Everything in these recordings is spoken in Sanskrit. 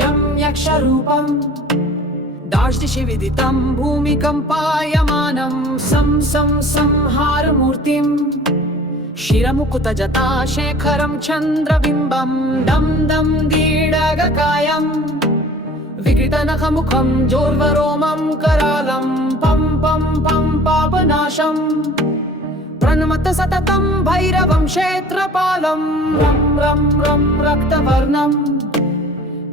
यं यक्षरूपं दार्ष्टिषि विदितं भूमिकम्पायमानं संहारमूर्तिं शिरमुकुतजटा शेखरं चन्द्रबिम्बं दं दं गीडगकायं विकृतनखमुखं जोर्वरोमं करालं पं पं पं पापनाशं प्रणमत सततं भैरवं क्षेत्रपालं रं रं रं रक्तवर्णं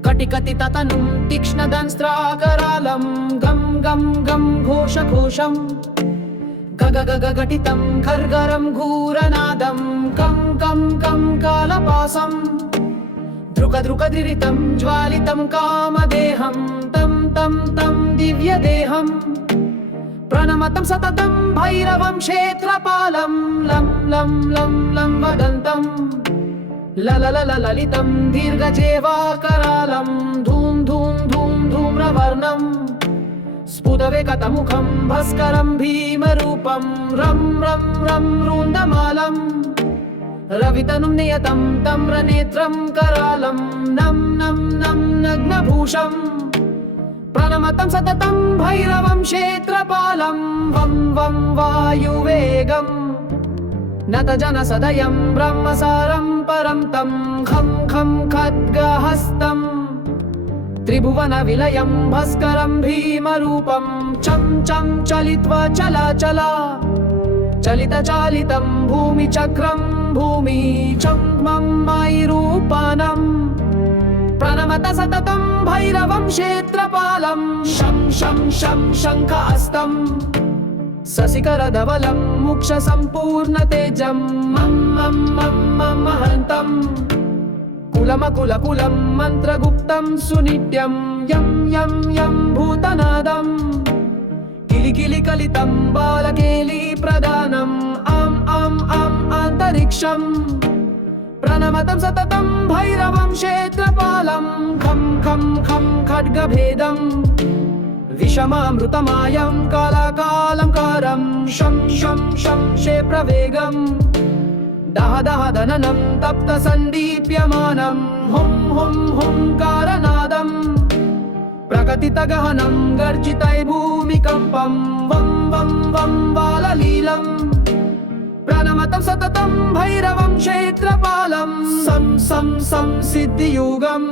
कटिकटिततनुं तीक्ष्णदंष्ट्राकरालं गं गं गं घोषघोषं गगगगघटितं खर्गरं घूरनादं कं कं कं कालपासं द्रुकद्रुकधीरितं ज्वालितं कामदेहं तं तं तं दिव्यदेहं प्रणमतं सततं भैरवं क्षेत्रपालं लं लं लं लं वदन्तं ललितं दीर्घजेवाकरालं धूं धूं धूं धूम्रवर्णं स्फुटवेकटमुखं भास्करं भीमरूपं रं रं रं रुन्दमालं रवितनुं नियतं तम्रनेत्रं करालं नं नं नं नग्नभूषं प्रणमतं सततं भैरवं क्षेत्रपालं वं वं वायुवेगं नतजनसदयं ब्रह्मसारं परं तं खं खं खड्गहस्तं त्रिभुवनविलयं भास्करं भीमरूपं चं चं चलित्वा चलाचला चलितचालितं भूमिचक्रं भूमिचं मं मयिरूपानं प्रणमत सततं भैरवं क्षेत्रपालं शं शं शं शङ्खहस्तं शशिकरधवलं मोक्षसम्पूर्णतेजं मं मं मं मं महन्तं कुलमकुलकुलं मन्त्रगुप्तं सुनित्यं यं यं यं भूतनादं किलिकिलिकलितं बालकेलिप्रदानम् आम् आम् आम् अन्तरिक्षं प्रणमतं सततं भैरवं क्षेत्रपालं खं खं खं खड्गभेदं विषमामृतमायं कालाकालङ्कारं शं शं शं क्षेप्रवेगं दह दह दननं तप्तसन्दीप्यमानं हुं हुं हुंकारनादं प्रकटितगहनं गर्जितै भूमिकम्पं वं वं वं बाललीलं प्रणमतं सततं भैरवं क्षेत्रपालं सं सं सं सिद्धियुगं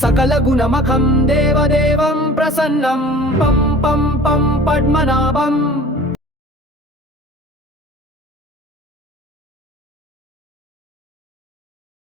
सकलगुणमखं देवदेवं प्रसन्नं पं पं पं पद्मनाभं